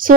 100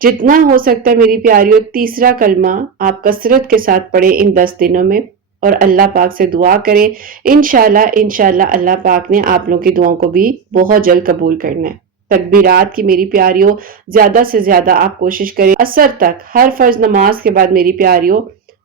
جتنا ہو سکتا ہے میری پیاریوں تیسرا کلمہ آپ کثرت کے ساتھ پڑھیں ان 10 دنوں میں، اور اللہ پاک سے دعا کریں۔ انشاءاللہ اللہ پاک نے آپ لوگوں کی دعاؤں کو بھی بہت جلد قبول کرنا ہے۔ تکبیرات کی میری پیاریوں زیادہ سے زیادہ آپ کوشش کریں، عصر تک ہر فرض نماز کے بعد میری پیاریوں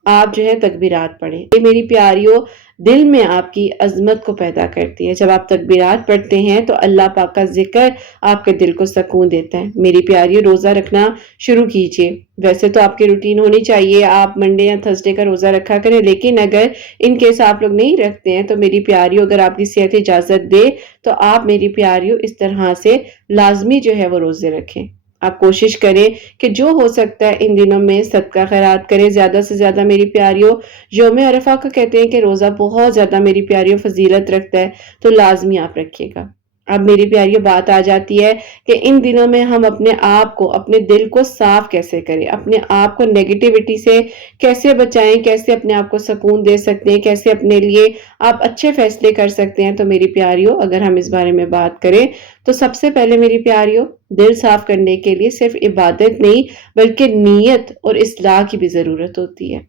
آپ جو ہے تکبیرات پڑھیں۔ یہ میری پیاریوں دل میں آپ کی عظمت کو پیدا کرتی ہے۔ جب آپ تکبیرات پڑھتے ہیں تو اللہ پاک کا ذکر آپ کے دل کو سکون دیتا ہے۔ میری پیاریوں روزہ رکھنا شروع کیجیے۔ ویسے تو آپ کی روٹین ہونی چاہیے، آپ منڈے یا تھرسڈے کا روزہ رکھا کریں، لیکن اگر ان کیس آپ لوگ نہیں رکھتے ہیں تو میری پیاریوں اگر آپ کی صحت اجازت دے تو آپ میری پیاریوں اس طرح سے لازمی جو ہے وہ روزے رکھیں۔ آپ کوشش کریں کہ جو ہو سکتا ہے ان دنوں میں صدقہ خیرات کریں زیادہ سے زیادہ میری پیاریوں۔ یوم عرفہ کا کہتے ہیں کہ روزہ بہت زیادہ میری پیاریوں فضیلت رکھتا ہے، تو لازمی آپ رکھیے گا۔ اب میری پیاریوں بات آ جاتی ہے کہ ان دنوں میں ہم اپنے آپ کو، اپنے دل کو صاف کیسے کریں، اپنے آپ کو نیگیٹیوٹی سے کیسے بچائیں، کیسے اپنے آپ کو سکون دے سکتے ہیں، کیسے اپنے لیے آپ اچھے فیصلے کر سکتے ہیں۔ تو میری پیاریوں اگر ہم اس بارے میں بات کریں تو سب سے پہلے میری پیاریوں دل صاف کرنے کے لیے صرف عبادت نہیں بلکہ نیت اور اصلاح کی بھی ضرورت ہوتی ہے۔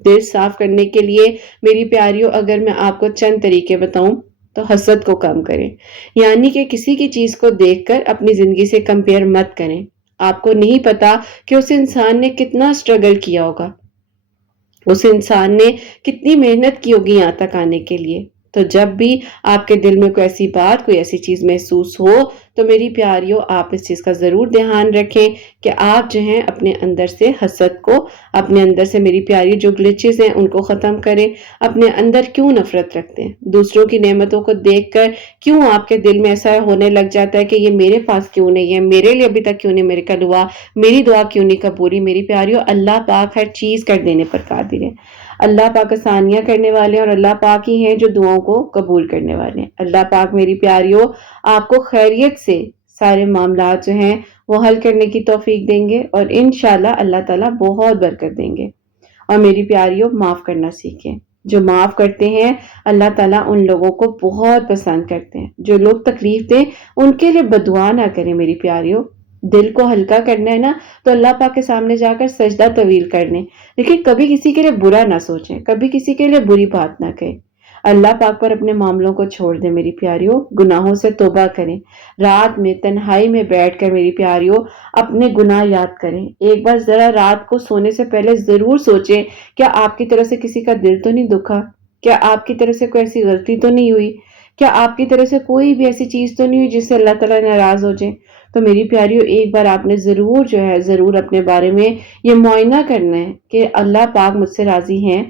دل صاف کرنے کے لیے میری پیاریوں اگر میں آپ کو چند طریقے بتاؤں تو حسد کو کم کریں، یعنی کہ کسی کی چیز کو دیکھ کر اپنی زندگی سے کمپیئر مت کریں۔ آپ کو نہیں پتا کہ اس انسان نے کتنا سٹرگل کیا ہوگا، اس انسان نے کتنی محنت کی ہوگی یہاں تک آنے کے لیے۔ تو جب بھی آپ کے دل میں کوئی ایسی بات، کوئی ایسی چیز محسوس ہو تو میری پیاریوں آپ اس چیز کا ضرور دھیان رکھیں کہ آپ جو ہیں اپنے اندر سے حسد کو، اپنے اندر سے میری پیاری جو گلچز ہیں ان کو ختم کریں۔ اپنے اندر کیوں نفرت رکھتے ہیں؟ دوسروں کی نعمتوں کو دیکھ کر کیوں آپ کے دل میں ایسا ہونے لگ جاتا ہے کہ یہ میرے پاس کیوں نہیں ہے، میرے لیے ابھی تک کیوں نہیں میریکل ہوا، میری دعا کیوں نہیں قبولی؟ میری پیاریوں اللہ پاک ہر چیز کر دینے پر قادر ہے۔ اللہ پاک آسانیاں کرنے والے ہیں اور اللہ پاک ہی ہیں جو دعاؤں کو قبول کرنے والے ہیں۔ اللہ پاک میری پیاریوں آپ کو خیریت سے سارے معاملات جو ہیں وہ حل کرنے کی توفیق دیں گے، اور انشاءاللہ اللہ تعالیٰ بہت برکت دیں گے۔ اور میری پیاریوں معاف کرنا سیکھیں۔ جو معاف کرتے ہیں اللہ تعالیٰ ان لوگوں کو بہت پسند کرتے ہیں۔ جو لوگ تکلیف دیں ان کے لیے بدعا نہ کریں میری پیاریوں۔ دل کو ہلکا کرنا ہے نا تو اللہ پاک کے سامنے جا کر سجدہ طویل کرنے، لیکن کبھی کسی کے لیے برا نہ سوچیں، کبھی کسی کے لیے بری بات نہ کہیں۔ اللہ پاک پر اپنے معاملوں کو چھوڑ دیں میری پیاریوں، گناہوں سے توبہ کریں۔ رات میں تنہائی میں بیٹھ کر میری پیاریوں اپنے گناہ یاد کریں۔ ایک بار ذرا رات کو سونے سے پہلے ضرور سوچیں کیا آپ کی طرف سے کسی کا دل تو نہیں دکھا، کیا آپ کی طرف سے کوئی ایسی غلطی تو نہیں ہوئی، کیا آپ کی طرف سے کوئی بھی ایسی چیز تو نہیں ہوئی جس سے اللہ تعالیٰ ناراض ہو جائے۔ تو میری پیاریوں ایک بار آپ نے ضرور اپنے بارے میں یہ معائنہ کرنا ہے کہ اللہ پاک مجھ سے راضی ہیں،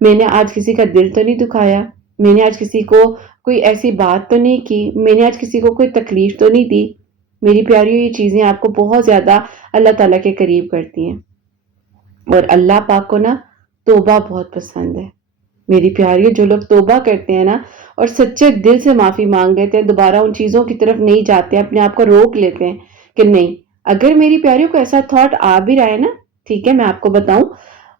میں نے آج کسی کا دل تو نہیں دکھایا، میں نے آج کسی کو کوئی ایسی بات تو نہیں کی، میں نے آج کسی کو کوئی تکلیف تو نہیں دی۔ میری پیاریوں یہ چیزیں آپ کو بہت زیادہ اللہ تعالیٰ کے قریب کرتی ہیں، اور اللہ پاک کو نا توبہ بہت پسند ہے۔ میری پیاریوں جو لوگ توبہ کرتے ہیں نا اور سچے دل سے معافی مانگ لیتے ہیں، دوبارہ ان چیزوں کی طرف نہیں جاتے، اپنے آپ کو روک لیتے ہیں کہ نہیں، اگر میری پیاریوں کو ایسا تھاٹ آ بھی رہا ہے نا، ٹھیک ہے میں آپ کو بتاؤں،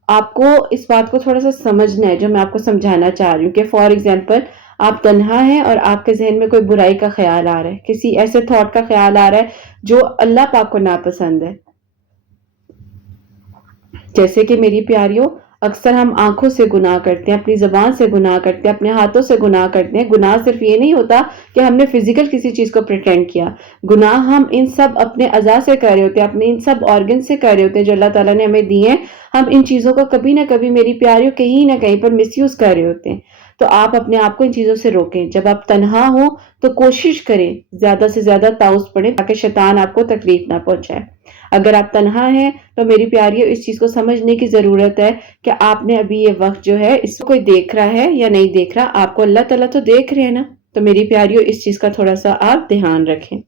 آپ کو اس بات کو تھوڑا سا سمجھنا ہے جو میں آپ کو سمجھانا چاہ رہی ہوں کہ فار ایگزامپل آپ تنہا ہیں اور آپ کے ذہن میں کوئی برائی کا خیال آ رہا ہے، کسی ایسے تھاٹ کا خیال آ رہا ہے جو اللہ پاک کو ناپسند ہے۔ جیسے کہ میری پیاریوں اکثر ہم آنکھوں سے گناہ کرتے ہیں، اپنی زبان سے گناہ کرتے ہیں، اپنے ہاتھوں سے گناہ کرتے ہیں۔ گناہ صرف یہ نہیں ہوتا کہ ہم نے فزیکل کسی چیز کو پریٹینڈ کیا، گناہ ہم ان سب اپنے اعضاء سے کر رہے ہوتے ہیں، اپنے ان سب آرگن سے کر رہے ہوتے ہیں جو اللہ تعالیٰ نے ہمیں دی ہیں۔ ہم ان چیزوں کو کبھی نہ کبھی میری پیاریوں کہیں نہ کہیں پر مس یوز کر رہے ہوتے ہیں۔ تو آپ اپنے آپ کو ان چیزوں سے روکیں۔ جب آپ تنہا ہوں تو کوشش کریں زیادہ سے زیادہ تعوذ پڑھیں تاکہ شیطان آپ کو تکلیف نہ پہنچائے۔ اگر آپ تنہا ہیں تو میری پیاریوں اس چیز کو سمجھنے کی ضرورت ہے کہ آپ نے ابھی یہ وقت جو ہے اس کو کوئی دیکھ رہا ہے یا نہیں دیکھ رہا، آپ کو اللہ تعالیٰ تو دیکھ رہے ہیں نا۔ تو میری پیاریوں اس چیز کا تھوڑا سا آپ دھیان رکھیں۔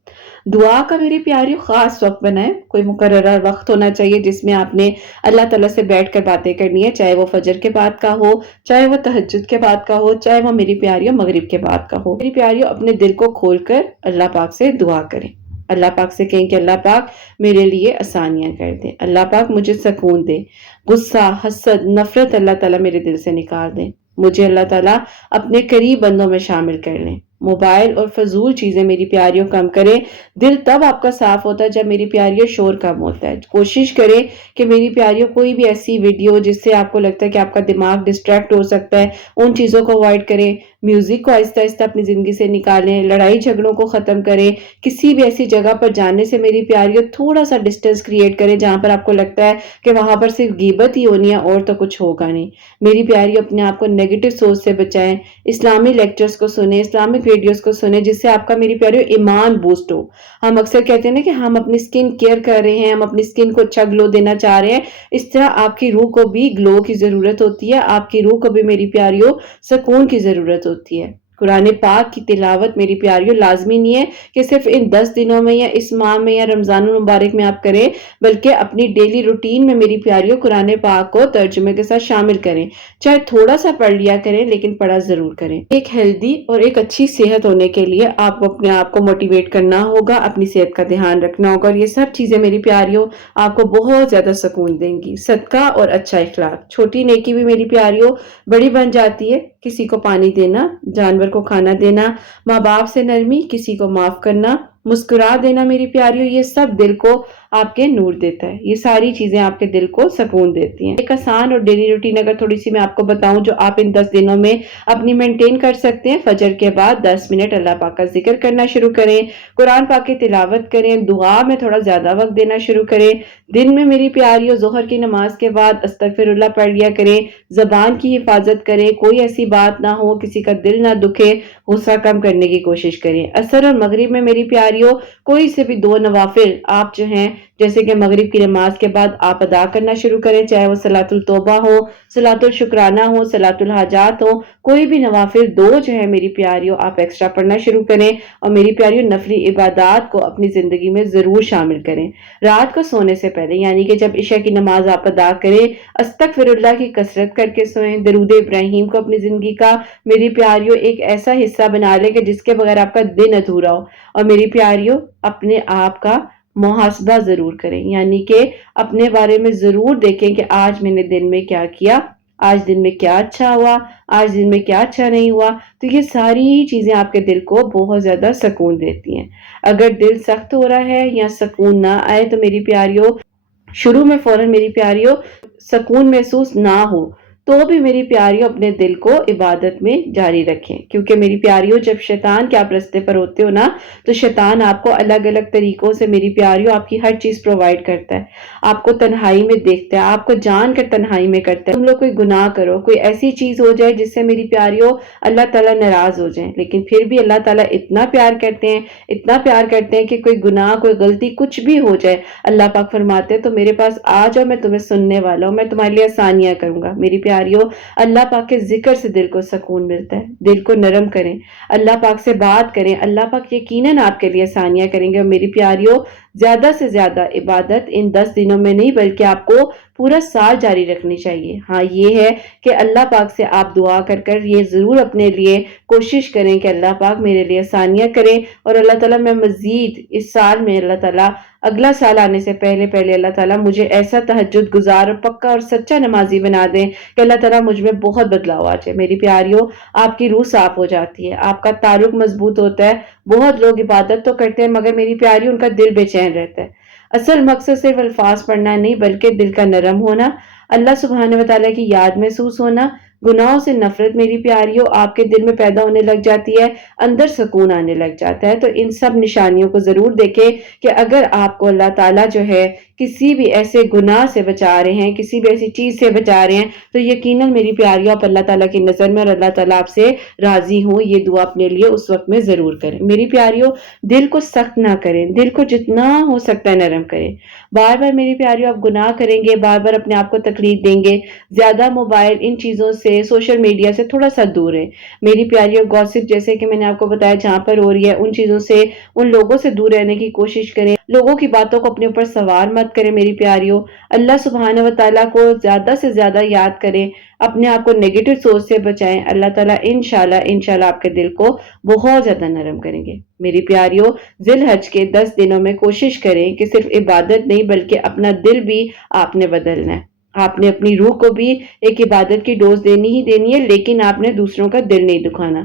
دعا کا میری پیاریوں خاص وقت بنائیں، کوئی مقررہ وقت ہونا چاہیے جس میں آپ نے اللہ تعالیٰ سے بیٹھ کر باتیں کرنی ہے، چاہے وہ فجر کے بعد کا ہو، چاہے وہ تہجد کے بعد کا ہو، چاہے وہ میری پیاریوں مغرب کے بعد کا ہو۔ میری پیاریوں اپنے دل کو کھول کر اللہ پاک سے دعا کریں، اللہ پاک سے کہیں کہ اللہ پاک میرے لیے آسانیاں کر دے، اللہ پاک مجھے سکون دے، غصہ، حسد، نفرت اللہ تعالیٰ میرے دل سے نکال دے، مجھے اللہ تعالیٰ اپنے قریب بندوں میں شامل کر لیں۔ موبائل اور فضول چیزیں میری پیاریوں کم کریں۔ دل تب آپ کا صاف ہوتا ہے جب میری پیاریوں شور کم ہوتا ہے۔ کوشش کریں کہ میری پیاریوں کوئی بھی ایسی ویڈیو جس سے آپ کو لگتا ہے کہ آپ کا دماغ ڈسٹریکٹ ہو سکتا ہے، ان چیزوں کو اوائڈ کریں۔ میوزک کو آہستہ آہستہ اپنی زندگی سے نکالیں، لڑائی جھگڑوں کو ختم کریں۔ کسی بھی ایسی جگہ پر جانے سے میری پیاریوں تھوڑا سا ڈسٹینس کریٹ کریں جہاں پر آپ کو لگتا ہے کہ وہاں پر صرف غیبت ہی ہونی ہے اور تو کچھ ہوگا نہیں۔ میری پیاریوں اپنے آپ کو نیگیٹو سوچ سے بچائیں، اسلامی لیکچرز کو سنیں، اسلامک ویڈیوز کو سنیں جس سے آپ کا میری پیاریوں ایمان بوسٹ ہو۔ ہم اکثر کہتے ہیں نا کہ ہم اپنی سکن کیئر کر رہے ہیں، ہم اپنی سکن کو اچھا گلو دینا چاہ رہے ہیں، اس طرح آپ کی روح کو بھی گلو کی ضرورت ہوتی ہے، آپ کی روح کو بھی میری پیاریوں سکون کی ضرورت ہوتی ہے۔ قرآن پاک کی تلاوت میری پیاریوں لازمی نہیں ہے کہ صرف ان 10 دنوں میں یا اس ماہ میں یا رمضان المبارک میں آپ کریں، بلکہ اپنی ڈیلی روٹین میں میری پیاریوں قرآن پاک کو ترجمے کے ساتھ شامل کریں۔ چاہے تھوڑا سا پڑھ لیا کریں لیکن پڑھا ضرور کریں۔ ایک ہیلدی اور ایک اچھی صحت ہونے کے لیے آپ کو اپنے آپ کو موٹیویٹ کرنا ہوگا، اپنی صحت کا دھیان رکھنا ہوگا، اور یہ سب چیزیں میری پیاریوں آپ کو بہت زیادہ سکون دیں گی۔ صدقہ اور اچھا اخلاق، چھوٹی نیکی بھی میری پیاریوں بڑی بن جاتی ہے۔ کسی کو پانی دینا، جانور کو کھانا دینا، ماں باپ سے نرمی، کسی کو معاف کرنا، مسکرا دینا میری پیاریوں، یہ سب دل کو آپ کے نور دیتا ہے، یہ ساری چیزیں آپ کے دل کو سکون دیتی ہیں۔ ایک آسان اور ڈیلی روٹین اگر تھوڑی سی میں آپ کو بتاؤں جو آپ ان 10 دنوں میں اپنی مینٹین کر سکتے ہیں، فجر کے بعد 10 منٹ اللہ پاک کا ذکر کرنا شروع کریں، قرآن پاک کی تلاوت کریں، دعا میں تھوڑا زیادہ وقت دینا شروع کریں، دن میں میری پیاریوں ظہر کی نماز کے بعد استغفر اللہ پڑھ لیا کریں، زبان کی حفاظت کریں، کوئی ایسی بات نہ ہو کسی کا دل نہ دکھے، غصہ کم کرنے کی کوشش کریں۔ عصر اور مغرب میں میری پیاریوں کوئی سے بھی 2 نوافل آپ جو ہیں جیسے کہ مغرب کی نماز کے بعد آپ ادا کرنا شروع کریں، چاہے وہ صلاۃ التوبہ ہو، صلاۃ الشکرانہ ہو، صلاۃ الحاجات ہو، کوئی بھی نوافل 2 جو ہے میری پیاریوں آپ ایکسٹرا پڑھنا شروع کریں، اور میری پیاریوں نفلی عبادات کو اپنی زندگی میں ضرور شامل کریں۔ رات کو سونے سے پہلے یعنی کہ جب عشاء کی نماز آپ ادا کریں، استغفر اللہ کی کثرت کر کے سوئیں، درود ابراہیم کو اپنی زندگی کا میری پیاریوں ایک ایسا حصہ بنا لیں کہ جس کے بغیر آپ کا دن ادھورا ہو، اور میری پیاریوں اپنے آپ کا محاسبہ ضرور کریں، یعنی کہ اپنے بارے میں ضرور دیکھیں کہ آج میں نے دن میں کیا کیا، آج دن میں کیا اچھا ہوا، آج دن میں کیا اچھا نہیں ہوا۔ تو یہ ساری چیزیں آپ کے دل کو بہت زیادہ سکون دیتی ہیں۔ اگر دل سخت ہو رہا ہے یا سکون نہ آئے تو میری پیاریوں شروع میں فوراً میری پیاریوں سکون محسوس نہ ہو تو بھی میری پیاریوں اپنے دل کو عبادت میں جاری رکھیں، کیونکہ میری پیاریوں جب شیطان کے آپ رستے پر ہوتے ہو نا تو شیطان آپ کو الگ الگ طریقوں سے میری پیاریوں آپ کی ہر چیز پرووائڈ کرتا ہے، آپ کو تنہائی میں دیکھتا ہے، آپ کو جان کر تنہائی میں کرتا ہے۔ تم لوگ کوئی گناہ کرو، کوئی ایسی چیز ہو جائے جس سے میری پیاریوں اللہ تعالیٰ ناراض ہو جائیں، لیکن پھر بھی اللہ تعالیٰ اتنا پیار کرتے ہیں، اتنا پیار کرتے ہیں کہ کوئی گناہ کوئی غلطی کچھ بھی ہو جائے اللہ پاک فرماتے ہیں تو میرے پاس آ جاؤ، میں تمہیں سننے والا ہوں، میں تمہارے لیے آسانیاں کروں گا۔ میری پیاریوں اللہ پاک کے ذکر سے دل کو سکون ملتا ہے، دل کو نرم کریں، اللہ پاک سے بات کریں، اللہ پاک یقیناً آپ کے لیے آسانیاں کریں گے۔ اور میری پیاریوں زیادہ سے زیادہ عبادت ان 10 دنوں میں نہیں بلکہ آپ کو پورا سال جاری رکھنی چاہیے۔ ہاں یہ ہے کہ اللہ پاک سے آپ دعا کر کر یہ ضرور اپنے لیے کوشش کریں کہ اللہ پاک میرے لیے آسانیاں کریں، اور اللہ تعالیٰ میں مزید اس سال میں اللہ تعالیٰ اگلا سال آنے سے پہلے اللہ تعالیٰ مجھے ایسا تہجد گزار اور پکا اور سچا نمازی بنا دیں کہ اللہ تعالیٰ مجھ میں بہت بدلاؤ آ جائے۔ میری پیاریوں آپ کی روح صاف ہو جاتی ہے، آپ کا تعلق مضبوط ہوتا ہے۔ بہت لوگ عبادت تو کرتے ہیں مگر میری پیاریوں ان کا دل بے چین رہتا ہے۔ اصل مقصد صرف الفاظ پڑھنا نہیں بلکہ دل کا نرم ہونا، اللہ سبحانہ و تعالیٰ کی یاد محسوس ہونا، گناہوں سے نفرت میری پیاریوں آپ کے دل میں پیدا ہونے لگ جاتی ہے، اندر سکون آنے لگ جاتا ہے۔ تو ان سب نشانیوں کو ضرور دیکھیں کہ اگر آپ کو اللہ تعالیٰ جو ہے کسی بھی ایسے گناہ سے بچا رہے ہیں، کسی بھی ایسی چیز سے بچا رہے ہیں تو یقیناً میری پیاریوں آپ اللہ تعالیٰ کی نظر میں اور اللہ تعالیٰ آپ سے راضی ہوں، یہ دعا اپنے لیے اس وقت میں ضرور کریں۔ میری پیاریوں دل کو سخت نہ کریں، دل کو جتنا ہو سکتا ہے نرم کریں۔ بار بار میری پیاریوں آپ گناہ کریں گے، بار بار اپنے آپ کو تکلیف دیں گے، زیادہ موبائل ان چیزوں سے سوشل میڈیا سے تھوڑا سا دور ہے۔ میری پیاریوں گوسپ جیسے کہ میں نے آپ کو بتایا جہاں پر ہو رہی ہے ان چیزوں سے ان لوگوں سے دور رہنے کی کوشش کریں، لوگوں کی باتوں کو اپنے اوپر سوار مت کریں۔ میری پیاریوں اللہ سبحانہ و تعالیٰ کو زیادہ سے زیادہ یاد کریں، اپنے آپ کو نیگیٹو سوچ سے بچائیں، اللہ تعالیٰ انشاءاللہ آپ کے دل کو بہت زیادہ نرم کریں گے۔ میری پیاریوں ذی الحج کے 10 دنوں میں کوشش کریں کہ صرف عبادت نہیں بلکہ اپنا دل بھی آپ نے بدلنا ہے، آپ نے اپنی روح کو بھی ایک عبادت کی ڈوز دینی ہی دینی ہے، لیکن آپ نے دوسروں کا دل نہیں دکھانا۔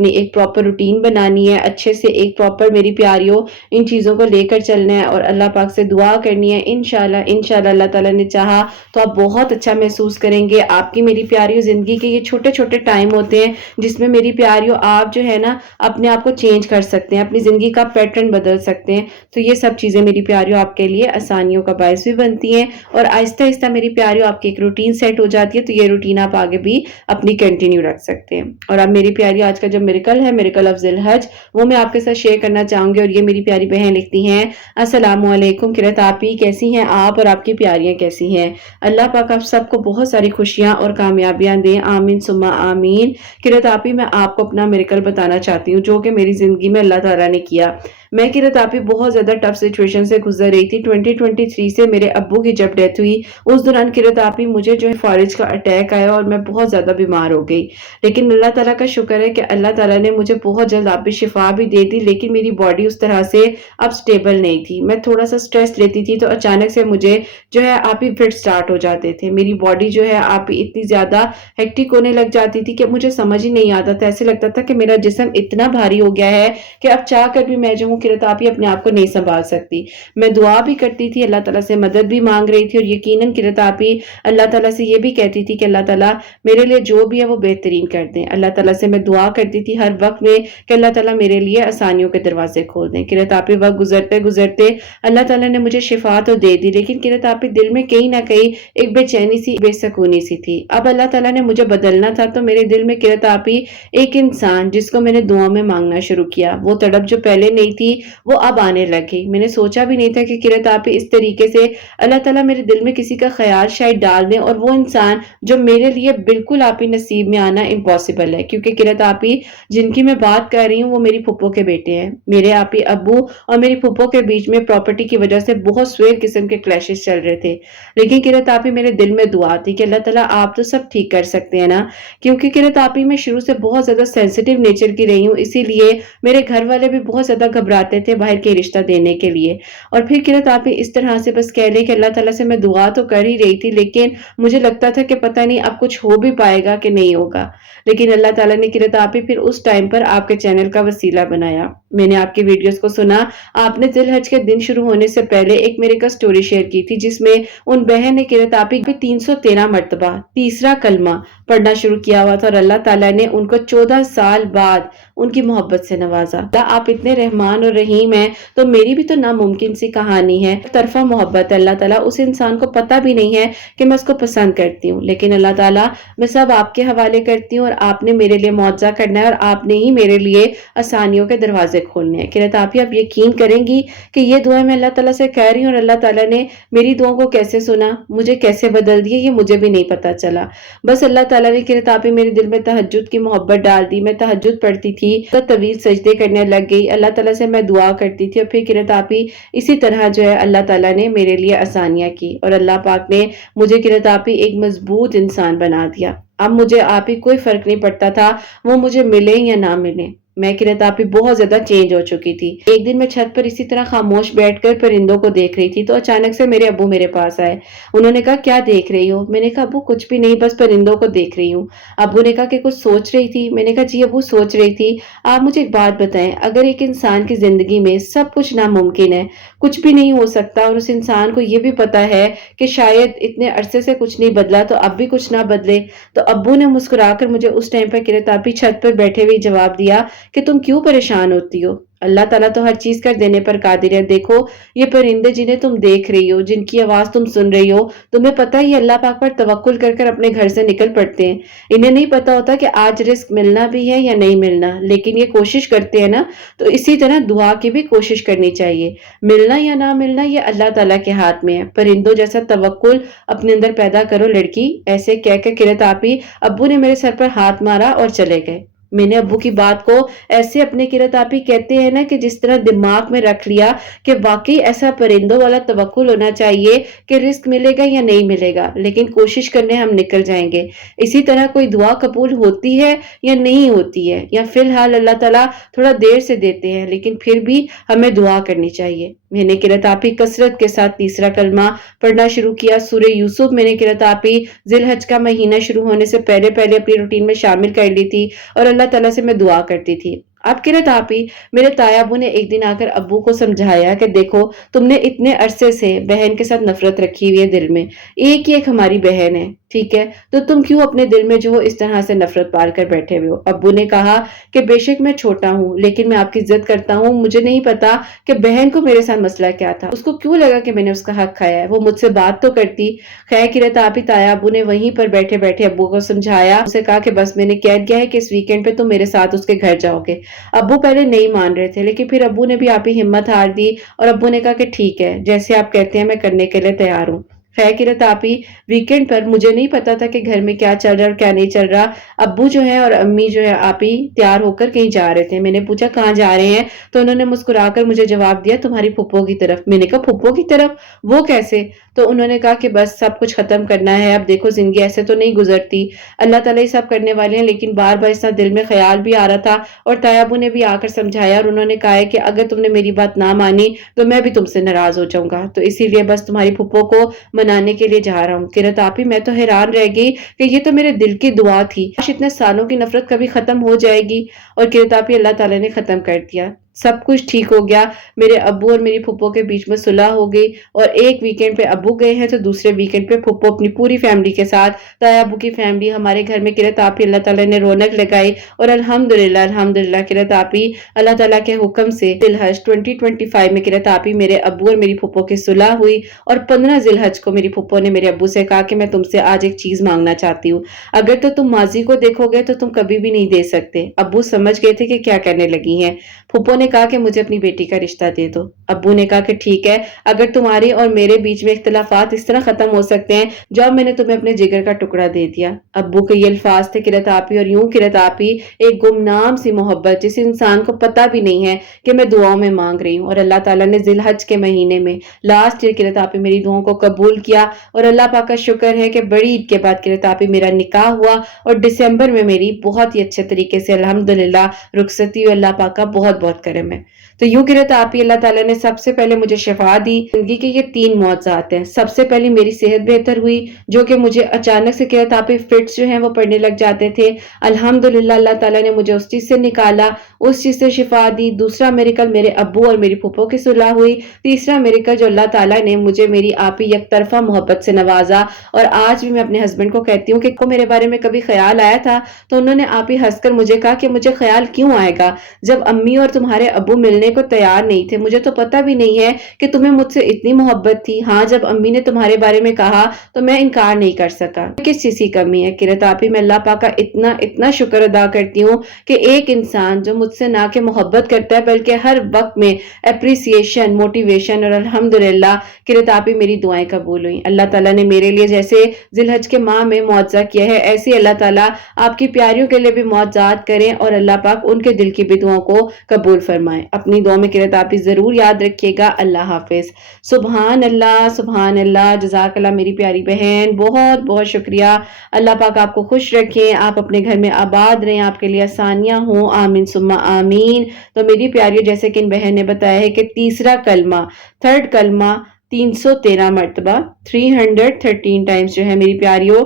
اپنی ایک پراپر روٹین بنانی ہے، اچھے سے ایک پراپر میری پیاریوں ان چیزوں کو لے کر چلنا ہے اور اللہ پاک سے دعا کرنی ہے۔ انشاءاللہ اللہ تعالیٰ نے چاہا تو آپ بہت اچھا محسوس کریں گے۔ آپ کی میری پیاریوں زندگی کے یہ چھوٹے چھوٹے ٹائم ہوتے ہیں جس میں میری پیاریوں آپ جو ہے نا اپنے آپ کو چینج کر سکتے ہیں، اپنی زندگی کا پیٹرن بدل سکتے ہیں۔ تو یہ سب چیزیں میری پیاریوں آپ کے لیے آسانیوں کا باعث بھی بنتی ہیں اور آہستہ آہستہ میری پیاریوں آپ کی ایک روٹین سیٹ ہو جاتی ہے، تو یہ روٹین آپ آگے بھی اپنی کنٹینیو رکھ سکتے ہیں۔ اور اب میری پیاری آج کا جو میریکل ہے، میریکل آف ذی الحج، وہ میں آپ کے ساتھ شیئر کرنا چاہوں گی۔ اور یہ میری پیاری بہن لکھتی ہیں، السلام علیکم قرۃ آپی، کیسی ہیں آپ اور آپ کی پیاریاں کیسی ہیں؟ اللہ پاک آپ سب کو بہت ساری خوشیاں اور کامیابیاں دیں، آمین ثم آمین۔ قرۃ آپی میں آپ کو اپنا میریکل بتانا چاہتی ہوں جو کہ میری زندگی میں اللہ تعالیٰ نے کیا۔ میں قرۃ آپی بہت زیادہ ٹف سچویشن سے گزر رہی تھی۔ 2023 سے میرے ابو کی جب ڈیتھ ہوئی اس دوران قرۃ آپی مجھے جو ہے فالج کا اٹیک آیا اور میں بہت زیادہ بیمار ہو گئی، لیکن اللہ تعالیٰ کا شکر ہے کہ اللہ تعالیٰ نے مجھے بہت جلد آپ شفا بھی دے دی، لیکن میری باڈی اس طرح سے اب سٹیبل نہیں تھی۔ میں تھوڑا سا سٹریس لیتی تھی تو اچانک سے مجھے جو ہے آپ ہی فٹ سٹارٹ ہو جاتے تھے، میری باڈی جو ہے آپ ہی اتنی زیادہ ہیکٹک ہونے لگ جاتی تھی کہ مجھے سمجھ ہی نہیں آتا تھا، ایسے لگتا تھا کہ میرا جسم اتنا بھاری ہو گیا ہے کہ اب چاہ کر بھی میں جو ہوں قرۃ آپی اپنے آپ کو نہیں سنبھال سکتی۔ میں دعا بھی کرتی تھی، اللہ تعالیٰ سے مدد بھی مانگ رہی تھی اور یقیناً قرۃ آپی اللہ تعالیٰ سے یہ بھی کہتی تھی کہ اللہ تعالیٰ میرے لیے جو بھی ہے وہ بہترین کر دیں۔ اللہ تعالیٰ سے میں دعا کرتی تھی ہر وقت میں کہ اللہ تعالیٰ میرے لیے آسانیوں کے دروازے کھول دیں۔ قرۃ آپی وقت گزرتے گزرتے اللہ تعالیٰ نے مجھے شفا تو دے دی، لیکن قرۃ آپی دل میں کہیں نہ کہیں ایک بے چینی سی، بے سکونی سی تھی۔ اب اللہ تعالیٰ نے مجھے بدلنا تھا تو میرے دل میں قرۃ آپی ایک انسان جس کو میں نے دعا میں مانگنا شروع کیا، وہ تڑپ جو پہلے نہیں تھی وہ اب آنے لگی۔ میں نے سوچا بھی نہیں تھا کہ قرۃ آپی اس طریقے سے اللہ تعالیٰ میرے دل میں کسی کا خیال شاید ڈال دیں اور وہ انسان جو میرے لیے بالکل آپ ہی نصیب میں آنا امپاسبل ہے، کیونکہ قرۃ آپی جن کی میں بات کر رہی ہوں وہ میری پھپھو کے بیٹے ہیں۔ میرے آپ ہی ابو اور میری پھپھو کے بیچ میں پراپرٹی کی وجہ سے بہت سویر قسم کے کلیشز چل رہے تھے، لیکن قرۃ آپی میرے دل میں دعا تھی کہ اللہ تعالیٰ آپ تو سب ٹھیک کر سکتے ہیں نا، کیونکہ قرۃ آپی میں شروع سے بہت زیادہ سینسیٹیو نیچر کی رہی ہوں، اسی لیے میرے گھر والے بھی بہت زیادہ گھبراتے تھے باہر کے رشتہ دینے کے لیے۔ اور پھر قرۃ آپی اس طرح سے بس کہہ لے کہ اللہ تعالیٰ سے میں دعا تو کر ہی رہی تھی، لیکن مجھے لگتا تھا کہ پتہ نہیں اب کچھ ہو بھی پائے گا کہ نہیں ہوگا، لیکن اللہ تعالیٰ نے قرۃ آپی پھر اس ٹائم پر آپ کے چینل کا وسیلہ بنایا۔ میں نے آپ کی ویڈیوز کو سنا، آپ نے ذی الحج کے دن شروع ہونے سے پہلے ایک میرے کا سٹوری شیئر کی تھی جس میں ان بہن نے قرۃ آپی بھی 313 مرتبہ تیسرا کلمہ پڑھنا شروع کیا ہوا تھا اور اللہ تعالیٰ نے ان کو 14 سال بعد ان کی محبت سے نوازا۔ اللہ آپ اتنے رحمان اور رحیم ہیں تو میری بھی تو ناممکن سی کہانی ہے، طرفہ محبت ہے۔ اللہ تعالیٰ اس انسان کو پتہ بھی نہیں ہے کہ میں اس کو پسند کرتی ہوں، لیکن اللہ تعالیٰ میں سب آپ کے حوالے کرتی ہوں اور آپ نے میرے لیے معجزہ کرنا ہے اور آپ نے ہی میرے لیے آسانیوں کے دروازے کھولنے ہیں۔ قرۃ آپی آپ یقین کریں گی کہ یہ دعا میں اللہ تعالیٰ سے کہہ رہی ہوں اور اللہ تعالیٰ نے میری دعاؤں کو کیسے سنا، مجھے کیسے بدل دیا، یہ مجھے بھی نہیں پتا چلا۔ بس اللہ تعالیٰ نے قرۃ آپی میرے دل میں تہجد کی محبت ڈال دی، میں تہجد پڑھتی تھی تو طویل سجدے کرنے لگ گئی، اللہ تعالیٰ سے میں دعا کرتی تھی اور پھر قرۃ آپی اسی طرح جو ہے اللہ تعالیٰ نے میرے لیے آسانیاں کی اور اللہ پاک نے مجھے قرۃ آپی ایک مضبوط انسان بنا دیا۔ اب مجھے آپ ہی کوئی فرق نہیں پڑتا تھا وہ مجھے ملے یا نہ ملے، میں قرۃ آپی بہت زیادہ چینج ہو چکی تھی۔ ایک دن میں چھت پر اسی طرح خاموش بیٹھ کر پرندوں کو دیکھ رہی تھی تو اچانک سے میرے ابو میرے پاس آئے، انہوں نے کہا کیا دیکھ رہی ہو؟ میں نے کہا ابو کچھ بھی نہیں، بس پرندوں کو دیکھ رہی ہوں۔ ابو نے کہا کہ کچھ سوچ رہی تھی؟ میں نے کہا جی ابو سوچ رہی تھی۔ آپ مجھے ایک بات بتائیں، اگر ایک انسان کی زندگی میں سب کچھ ناممکن ہے، کچھ بھی نہیں ہو سکتا اور اس انسان کو یہ بھی پتا ہے کہ شاید اتنے عرصے سے کچھ نہیں بدلا تو اب بھی کچھ نہ بدلے، تو ابو نے مسکرا کر مجھے اس ٹائم پر قرۃ آپی چھت پر بیٹھے ہوئے جواب دیا کہ تم کیوں پریشان ہوتی ہو، اللہ تعالیٰ تو ہر چیز کر دینے پر قادر ہے۔ دیکھو یہ پرندے جنہیں تم دیکھ رہی ہو، جن کی آواز تم سن رہی ہو، تمہیں پتہ ہی اللہ پاک پر توکل کر کر اپنے گھر سے نکل پڑتے ہیں، انہیں نہیں پتا ہوتا کہ آج رزق ملنا بھی ہے یا نہیں ملنا، لیکن یہ کوشش کرتے ہیں نا، تو اسی طرح دعا کی بھی کوشش کرنی چاہیے، ملنا یا نہ ملنا یہ اللہ تعالیٰ کے ہاتھ میں ہے۔ پرندوں جیسا توکل اپنے اندر پیدا کرو لڑکی، ایسے کہہ کے قرۃ آپی ابو نے میرے سر پر ہاتھ مارا اور چلے گئے۔ میں نے ابو کی بات کو ایسے اپنے قرۃ آپی کہتے ہیں نا کہ جس طرح دماغ میں رکھ لیا کہ واقعی ایسا پرندوں والا توکل ہونا چاہیے کہ رزق ملے گا یا نہیں ملے گا، لیکن کوشش کرنے ہم نکل جائیں گے۔ اسی طرح کوئی دعا قبول ہوتی ہے یا نہیں ہوتی ہے، یا فی الحال اللہ تعالیٰ تھوڑا دیر سے دیتے ہیں، لیکن پھر بھی ہمیں دعا کرنی چاہیے۔ میں نے قرأت آپ کثرت کے ساتھ تیسرا کلمہ پڑھنا شروع کیا۔ سورہ یوسف میں نے قرأت آپ ذی الحج کا مہینہ شروع ہونے سے پہلے پہلے اپنی روٹین میں شامل کر لی تھی اور اللہ تعالیٰ سے میں دعا کرتی تھی۔ اب قرأت آپ میرے تایا ابو نے ایک دن آ کر ابو کو سمجھایا کہ دیکھو تم نے اتنے عرصے سے بہن کے ساتھ نفرت رکھی ہوئی ہے دل میں، ایک ہی ایک ہماری بہن ہے، ٹھیک ہے، تو تم کیوں اپنے دل میں جو اس طرح سے نفرت پال کر بیٹھے ہوئے ہو؟ ابو نے کہا کہ بے شک میں چھوٹا ہوں لیکن میں آپ کی عزت کرتا ہوں، مجھے نہیں پتا کہ بہن کو میرے ساتھ مسئلہ کیا تھا، اس کو کیوں لگا کہ میں نے اس کا حق کھایا ہے، وہ مجھ سے بات تو کرتی۔ خیر قرأت آپ تایا ابو نے وہیں پر بیٹھے بیٹھے ابو کو سمجھایا، اسے کہا کہ بس میں نے کہہ دیا ہے کہ اس ویکنڈ پہ تم میرے ساتھ اس کے گھر جاؤ گے۔ ابو پہلے نہیں مان رہے تھے لیکن پھر ابو نے بھی آپ ہی ہمت ہار دی اور ابو نے کہا کہ ٹھیک ہے جیسے آپ کہتے ہیں میں کرنے کے لیے تیار ہوں۔ خیر قرأت آپ ویکنڈ پر مجھے نہیں پتا تھا کہ گھر میں کیا چل رہا ہے اور کیا نہیں چل رہا، ابو جو ہے اور امی جو ہے آپ ہی تیار ہو کر کہیں جا رہے تھے۔ میں نے پوچھا کہاں جا رہے ہیں تو انہوں نے مسکرا کر مجھے جواب دیا تمہاری پھپھو کی طرف۔ میں نے کہا پھپھو کی طرف، وہ کیسے؟ تو انہوں نے کہا کہ بس سب کچھ ختم کرنا ہے، اب دیکھو زندگی ایسے تو نہیں گزرتی، اللہ تعالیٰ ہی سب کرنے والے ہیں، لیکن بار بار اس طرح دل میں خیال بھی آ رہا تھا اور تایا ابو نے بھی آ کر سمجھایا اور انہوں نے کہا ہے کہ اگر تم نے میری بات نہ مانی تو میں بھی تم سے ناراض ہو جاؤں گا، تو اسی لیے بس تمہاری پھپھو کو منانے کے لیے جا رہا ہوں۔ قرأت آپ میں تو حیران رہ گئی کہ یہ تو میرے دل کی دعا تھی، کاش اتنے سالوں کی نفرت کبھی ختم ہو جائے گی، اور قرأت آپ اللہ تعالیٰ نے ختم کر دیا، سب کچھ ٹھیک ہو گیا، میرے ابو اور میری پھپھو کے بیچ میں صلح ہو گئی اور ایک ویکنڈ پہ ابو گئے ہیں تو دوسرے ویکنڈ پہ پھپھو اپنی پوری فیملی کے ساتھ، تایا ابو کی فیملی ہمارے گھر میں قرأت آپ اللہ تعالیٰ نے رونق لگائی اور الحمدللہ قرأت آپ اللہ تعالیٰ کے حکم سے ذی الحج 2025 میں قرأت آپ میرے ابو اور میری پھپھو کی صلح ہوئی اور 15 ذی الحج کو میری پھپھو نے میرے ابو سے کہا کہ میں تم سے آج ایک چیز مانگنا چاہتی ہوں، اگر تو تم ماضی کو دیکھو گے تو تم کبھی بھی نہیں دے سکتے۔ ابو سمجھ گئے تھے کہ کیا کرنے لگی ہیں۔ پھپھو نے کہا کہ مجھے اپنی بیٹی کا رشتہ دے دو۔ ابو نے کہا کہ ٹھیک ہے، اگر تمہاری اور میرے بیچ میں اختلافات اس طرح ختم ہو سکتے ہیں جب میں نے تمہیں اپنے جگر کا ٹکڑا دے دیا۔ ابو کے یہ الفاظ تھے قرأت آپ اور یوں قرأت آپ ایک گمنام سی محبت جس انسان کو پتہ بھی نہیں ہے کہ میں دعاؤں میں مانگ رہی ہوں، اور اللہ تعالیٰ نے ذی الحج کے مہینے میں لاسٹ ایئر قرأت آپ میری دعاؤں کو قبول کیا، اور اللہ پاک کا شکر ہے کہ بڑی عید کے بعد قرأت آپ میرا نکاح ہوا اور دسمبر میں میری بہت ہی اچھے طریقے سے الحمدللہ رخصتی ہوئی، اللہ پاک کا بہت بہت کرم ہے۔ تو یوں قرأت آپ اللہ تعالیٰ نے سب سے پہلے مجھے شفا دی۔ زندگی کے یہ 3 معجزات ہیں۔ سب سے پہلے میری صحت بہتر ہوئی، جو کہ مجھے اچانک سے قرأت آپ فٹس جو ہیں وہ پڑنے لگ جاتے تھے، الحمدللہ اللہ تعالیٰ نے مجھے اس چیز سے نکالا، اس چیز سے شفا دی۔ دوسرا میریکل میرے ابو اور میری پھپھو کی صلح ہوئی۔ تیسرا میریکل جو اللہ تعالیٰ نے مجھے میری آپ ہی یک طرفہ محبت سے نوازا، اور آج بھی میں اپنے ہسبینڈ کو کہتی ہوں کہ کو میرے بارے میں کبھی خیال آیا تھا تو انہوں نے آپ ہی ہنس کر مجھے کہا کہ مجھے خیال کیوں آئے گا جب امی اور تمہارے ابو ملنے کو تیار نہیں تھے، مجھے تو پتہ بھی نہیں ہے کہ تمہیں مجھ سے اتنی محبت تھی، ہاں جب امی نے تمہارے بارے میں کہا تو میں انکار نہیں کر سکا۔ کس چیز کی کمی ہے؟ قرأت آپ میں اللہ پاک کا اتنا شکر ادا کرتی ہوں کہ ایک انسان جو مجھ سے نہ کہ محبت کرتا ہے بلکہ ہر وقت میں اپریسیشن، موٹیویشن، اور الحمدللہ قرأت آپ میری دعائیں قبول ہوئیں۔ اللہ تعالیٰ نے میرے لیے جیسے ذی الحج کے ماہ میں معجزہ کیا ہے، ایسے اللہ تعالیٰ آپ کی پیاریوں کے لیے بھی معجزات کریں اور اللہ پاک ان کے دل کی بھی دعاؤں کو قبول فرمائیں۔ اپنی دعا میں قرأت آپ ضرور یاد رکھیے گا۔ اللہ حافظ۔ سبحان اللہ، جزاک اللہ میری پیاری بہن، بہت بہت شکریہ۔ اللہ پاک آپ کو خوش رکھیں، آپ اپنے گھر میں آباد رہیں، آپ کے لیے آسانیاں ہوں، آمین ثم آمین۔ تو میری پیاریوں، جیسے کہ ان بہن نے بتایا ہے کہ تیسرا کلمہ، 3rd کلمہ 313 مرتبہ 313 ٹائمز جو ہے میری پیاریوں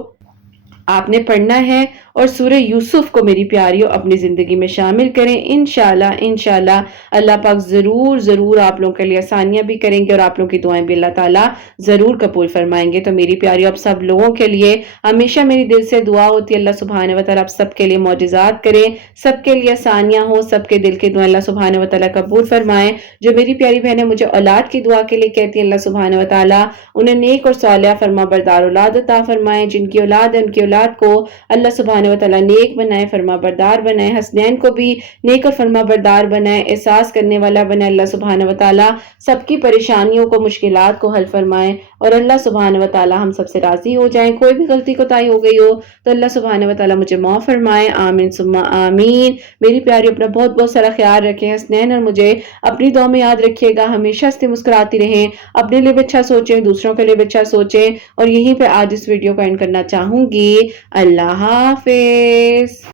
آپ نے پڑھنا ہے، اور سورہ یوسف کو میری پیاریوں اپنی زندگی میں شامل کریں۔ انشاءاللہ اللہ پاک ضرور آپ لوگوں کے لیے آسانیاں بھی کریں گے اور آپ لوگوں کی دعائیں بھی اللہ تعالیٰ ضرور قبول فرمائیں گے۔ تو میری پیاریوں آپ سب لوگوں کے لیے ہمیشہ میری دل سے دعا ہوتی ہے اللہ سبحانہ وتعالیٰ آپ سب کے لیے معجزات کریں، سب کے لیے آسانیاں ہوں، سب کے دل کی دعائیں اللہ سبحانہ وتعالیٰ قبول فرمائیں۔ جو میری پیاری بہنیں مجھے اولاد کی دعا کے لیے کہتی ہیں، اللہ سبحانہ وتعالیٰ انہیں نیک اور صالحہ فرما بردار اولاد عطا فرمائیں۔ جن کی اولاد ہے ان کی اولاد کو اللہ سبحانہ وتعالیٰ نیک بنائے، فرما بردار بنائے، حسنین کو بھی نیک اور فرما بردار بنائے، احساس کرنے والا بنائے۔ اللہ سبحانہ وتعالیٰ سب کی پریشانیوں کو، مشکلات کو حل فرمائے، اور اللہ سبحانہ وتعالیٰ ہم سب سے راضی ہو جائیں۔ کوئی بھی غلطی کوتاہی ہو گئی ہو تو اللہ سبحانہ وتعالیٰ مجھے معاف فرمائے، آمین ثم آمین۔ میری پیاری اپنا بہت بہت سارا خیال رکھیں، حسنین اور مجھے اپنی دعا میں یاد رکھیے گا، ہمیشہ سے مسکراتی رہیں، اپنے لیے بھی اچھا سوچیں، دوسروں کے لیے بھی اچھا سوچیں، اور یہیں پہ آج اس ویڈیو کو اینڈ کرنا چاہوں گی۔ اللہ حافظ۔